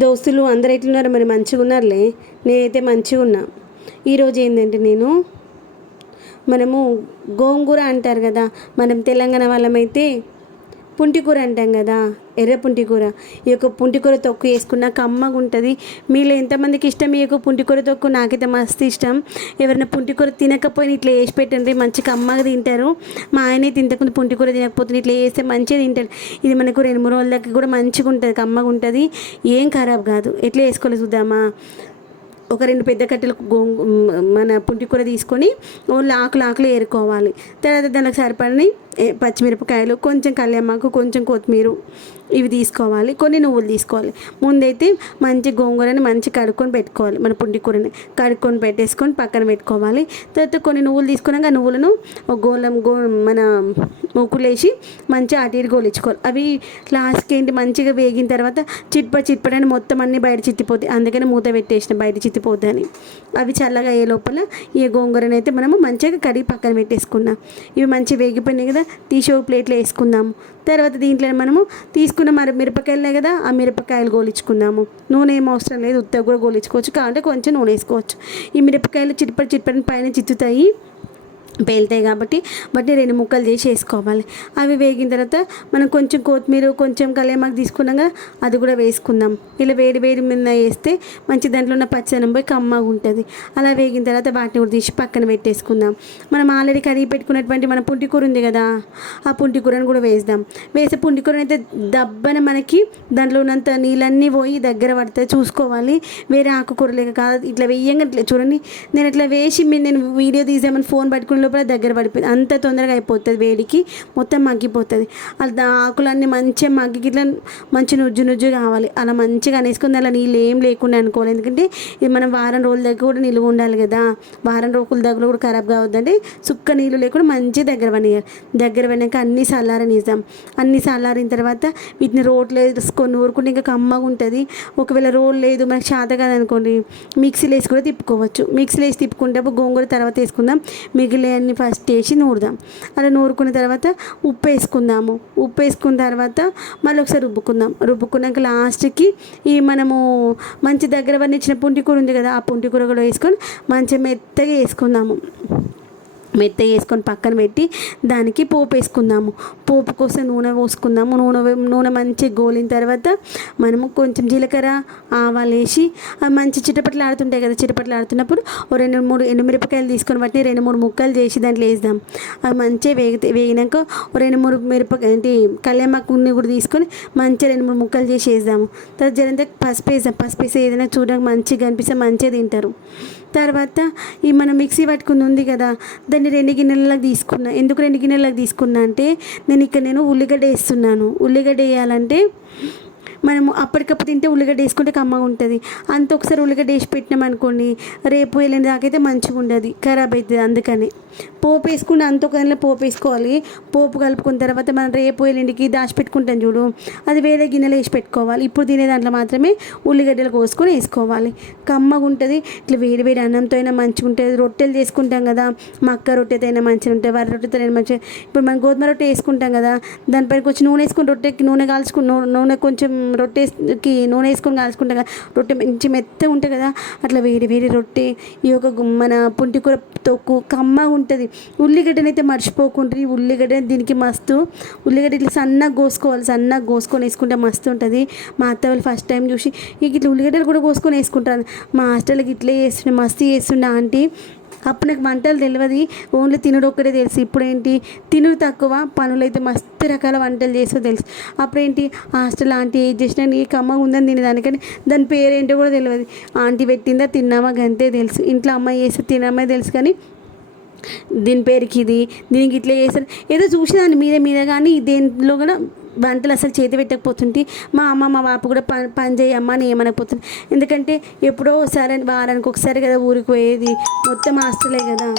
దోస్తులు అందరు ఎట్లున్నారు మరి మంచిగా ఉన్నారులే నేనైతే మంచిగా ఉన్నా ఈరోజు ఏంటంటే నేను మనము గోంగూర అంటారు కదా మనం తెలంగాణ వాళ్ళమైతే పుంటికూర అంటాం కదా ఎర్ర పుంటికూర ఈ యొక్క పుంటికూర తొక్కు వేసుకున్న కమ్మగా ఉంటుంది. మీలో ఎంతమందికి ఇష్టం? ఈ యొక్క పుంటికూర తొక్కు నాకైతే మస్తు ఇష్టం. ఎవరైనా పుంటికూర తినకపోయినా ఇట్లా వేసి పెట్టండి మంచి కమ్మగా తింటారు. మా ఆయనే తింటకుండా పుంటికూర తినకపోతే ఇట్లా వేస్తే మంచిగా తింటారు ఇది మనకు రెండు మూడు రోజుల దాకా కూడా మంచిగా ఉంటుంది కమ్మగా ఉంటుంది. ఏం ఖరాబ్ కాదు. ఎట్లా వేసుకోవాలి చూద్దామా? ఒక రెండు పెద్ద కట్టెలు గోంగు మన పుంటికూర తీసుకొని ఓన్లీ ఆకులు ఆకులు ఏరుకోవాలి. తర్వాత దానికి సరిపడని పచ్చిమిరపకాయలు కొంచెం కళ్యామాకు కొంచెం కొత్తిమీర ఇవి తీసుకోవాలి. కొన్ని నువ్వులు తీసుకోవాలి. ముందైతే మంచి గోంగూరని మంచి కడుక్కొని పెట్టుకోవాలి. మన పుంటికూరని కడుక్కొని పెట్టేసుకొని పక్కన పెట్టుకోవాలి. తర్వాత కొన్ని నువ్వులు తీసుకున్నాక ఆ నువ్వులను ఒక గోళం గో మన మూకులేసి మంచిగా అటు ఇటు గోలించుకోవాలి. అవి లాస్ట్కి ఏంటి మంచిగా వేగిన తర్వాత చిట్పడి చిట్పడని మొత్తం అన్నీ బయట చిట్టిపోతాయి. అందుకని మూత పెట్టేసిన బయట చిట్టిపోద్దని. అవి చల్లగా అయ్యే లోపల ఈ గోంగూరని అయితే మనము మంచిగా కడిగి పక్కన పెట్టేసుకున్నాం. ఇవి మంచిగా వేగిపోయినాయి కదా తీసి ఒక ప్లేట్లో వేసుకుందాము. తర్వాత దీంట్లో మనము తీసుకున్న మరి మిరపకాయలే కదా ఆ మిరపకాయలు గోలించుకుందాము. నూనె ఏం అవసరం లేదు ఉత్తగా కూడా గోలించుకోవచ్చు కావాలంటే కొంచెం నూనె వేసుకోవచ్చు. ఈ మిరపకాయలు చిట్పడి చిట్పడి పైన చిత్తుతాయి. పేలుతాయి కాబట్టి వాటిని రెండు ముక్కలు చేసి వేసుకోవాలి. అవి వేగిన తర్వాత మనం కొంచెం కొత్తిమీర కొంచెం కలేమాకు తీసుకున్నాం కదా అది కూడా వేసుకుందాం. ఇలా వేడి వేడి మీద వేస్తే మంచి దాంట్లో ఉన్న పచ్చదనం పోయి కమ్మగా ఉంటుంది. అలా వేగిన తర్వాత వాటిని కూడా తీసి పక్కన పెట్టేసుకుందాం. మనం ఆల్రెడీ కడిగి పెట్టుకున్నటువంటి మన పుంటికూర ఉంది కదా ఆ పుంటికూరని కూడా వేద్దాం. వేసే పుంటికూరని అయితే దబ్బన మనకి దాంట్లో ఉన్నంత నీళ్ళన్నీ పోయి దగ్గర పడుతుంది చూసుకోవాలి. వేరే ఆకుకూర లేక కాదు ఇట్లా వేయంగా ఇట్లా చూడండి. నేను ఇట్లా వేసి మీరు నేను వీడియో తీసామని ఫోన్ పట్టుకుని లోపల దగ్గర పడిపోయింది. అంత తొందరగా అయిపోతుంది వేడికి మొత్తం మగ్గిపోతుంది. అలా ఆకులన్నీ మంచిగా మగ్గి ఇట్లా మంచి నుజ్జు నుజ్జు కావాలి. అలా మంచిగా అనేసుకుంది అలా నీళ్ళు ఏం లేకుండా అనుకోవాలి. ఎందుకంటే ఇది మనం వారం రోజుల దగ్గర కూడా నిలువ ఉండాలి కదా. వారం రోజుల దగ్గర కూడా ఖరాబ్ కావద్దంటే సుక్క నీళ్ళు లేకుండా మంచి దగ్గర పనియాలి దగ్గర పడినాక అన్ని చల్లారనిస్తాం అన్ని చల్లారిన తర్వాత వీటిని రోట్లో వేసుకొని ఊరుకుంటే ఇంకా కమ్మగా ఉంటుంది. ఒకవేళ రోల్ లేదు మనకు చేత కాదనుకోండి మిక్సీలో వేసి కూడా తిప్పుకోవచ్చు. మిక్సీలో వేసి తిప్పుకుంటే గోంగూర తర్వాత వేసుకుందాం. మిగిలిన దాన్ని ఫస్ట్ వేసి నూరుదాం. అలా నూరుకున్న తర్వాత ఉప్పు వేసుకుందాము. ఉప్పు వేసుకున్న తర్వాత మళ్ళీ ఒకసారి రుబ్బుకుందాం. రుబ్బుకున్నాక లాస్ట్కి ఈ మనము మంచి దగ్గర పడిన పుంటి కూర ఉంది కదా ఆ పుంటి కూర కూడా వేసుకొని మంచి మెత్తగా వేసుకుందాము. మెత్త వేసుకొని పక్కన పెట్టి దానికి పోపు వేసుకుందాము. పోపు కోసం నూనె పోసుకుందాము. నూనె నూనె మంచిగా గోలిన తర్వాత మనము కొంచెం జీలకర్ర ఆవాలు వేసి అవి మంచి చిటపట్లు ఆడుతుంటాయి కదా చిటపట్లు ఆడుతున్నప్పుడు ఓ రెండు మూడు ఎండుమిరపకాయలు తీసుకొని వాటిని రెండు మూడు ముక్కలు చేసి దాంట్లో వేద్దాం. అవి మంచిగా వేగితే వేగినాక ఓ రెండు మూడు మిరపకాయ ఏంటి ఉన్ని కూడా తీసుకొని మంచిగా రెండు మూడు ముక్కలు చేసి వేద్దాము. తర్వాత జరంతా పసుపు వేద్దాం. పసుపు వేసి ఏదైనా చూడడానికి మంచిగా కనిపిస్తే మంచిగా తింటారు. తర్వాత ఈ మనం మిక్సీ పట్టుకుంది ఉంది కదా దాన్ని రెండు గిన్నెలకు తీసుకున్నా. ఎందుకు రెండు గిన్నెలకు తీసుకున్నా అంటే నేను ఇక్కడ నేను ఉల్లిగడ్డ వేస్తున్నాను. ఉల్లిగడ్డ వేయాలంటే మనము అప్పటికప్పుడు తింటే ఉల్లిగడ్డ వేసుకుంటే కమ్మగా ఉంటుంది. అంత ఒకసారి ఉల్లిగడ్డ వేసి పెట్టినాం అనుకోండి రేపు వెళ్ళిన దాకైతే మంచిగా ఉండదు ఖరాబ్ అవుతుంది అందుకని. పోపు వేసుకుంటే అంత ఒక దానిలో పోపు వేసుకోవాలి. పోపు కలుపుకున్న తర్వాత మనం రేపు ఎల్లుండికి దాచి పెట్టుకుంటాం చూడు అది వేరే గిన్నెలో వేసి పెట్టుకోవాలి. ఇప్పుడు తినే దాంట్లో మాత్రమే ఉల్లిగడ్డలు కోసుకొని వేసుకోవాలి. కమ్మగా ఉంటుంది ఇట్లా వేడి వేడి అన్నంతో అయినా మంచిగా ఉంటుంది. రొట్టెలు చేసుకుంటాం కదా మక్క రొట్టెతో అయినా మంచిగా ఉంటుంది వరి రొట్టెతో అయినా మంచిగా ఇప్పుడు మనం గోధుమ రొట్టె వేసుకుంటాం కదా దానిపైన కొంచెం నూనె వేసుకుని రొట్టెకి నూనె కాల్చుకుని నూనె కొంచెం రొట్టెకి నూనె వేసుకొని కాల్చుకుంటాం కదా రొట్టె మంచి మెత్తగా ఉంటుంది కదా అట్లా వేడి వేడి రొట్టె ఈ యొక్క మన పుంటికూర తొక్కు కమ్మగా ఉంటుంది. ఉల్లిగడ్డనైతే మర్చిపోకుండా ఈ ఉల్లిగడ్డ దీనికి మస్తు ఉల్లిగడ్డ ఇట్లా సన్నగా కోసుకోవాలి సన్నగా కోసుకొని వేసుకుంటే మస్తు ఉంటుంది. మా అత్త వాళ్ళు ఫస్ట్ టైం చూసి ఇక ఇట్లా ఉల్లిగడ్డలు కూడా కోసుకొని వేసుకుంటారు. మా హాస్టల్కి ఇట్లే చేస్తుండే మస్తు చేస్తుండే ఆంటీ. అప్పుడు నాకు వంటలు తెలియదు. ఓన్లీ తినుడు ఒక్కటే తెలుసు. ఇప్పుడు ఏంటి తినుడు తక్కువ పనులు అయితే మస్తు రకాల వంటలు చేసో తెలుసు. అప్పుడేంటి? హాస్టల్ ఆంటీ ఏది చేసినా నీ కమ్మగా ఉందని తినేదానికని దాని పేరేంటో కూడా తెలియదు. ఆంటీ పెట్టిందా తిన్నామా గంతే తెలుసు. ఇంట్లో అమ్మాయి చేస్తే తినమే తెలుసు కానీ దీని పేరుకి ఇది దీనికి ఇట్లా చేస్తారు. ఏదో చూసేదాన్ని మీద మీద కానీ దేంట్లో కూడా వంటలు అసలు చేతి పెట్టకపోతుంటే మా అమ్మ మా బాప కూడా పని పని చేయమ్మ అని ఏమనకపోతుంది ఎందుకంటే ఎప్పుడో ఒకసారి వారానికి ఒకసారి కదా ఊరికి పోయేది. మొత్తం హాస్టలే కదా.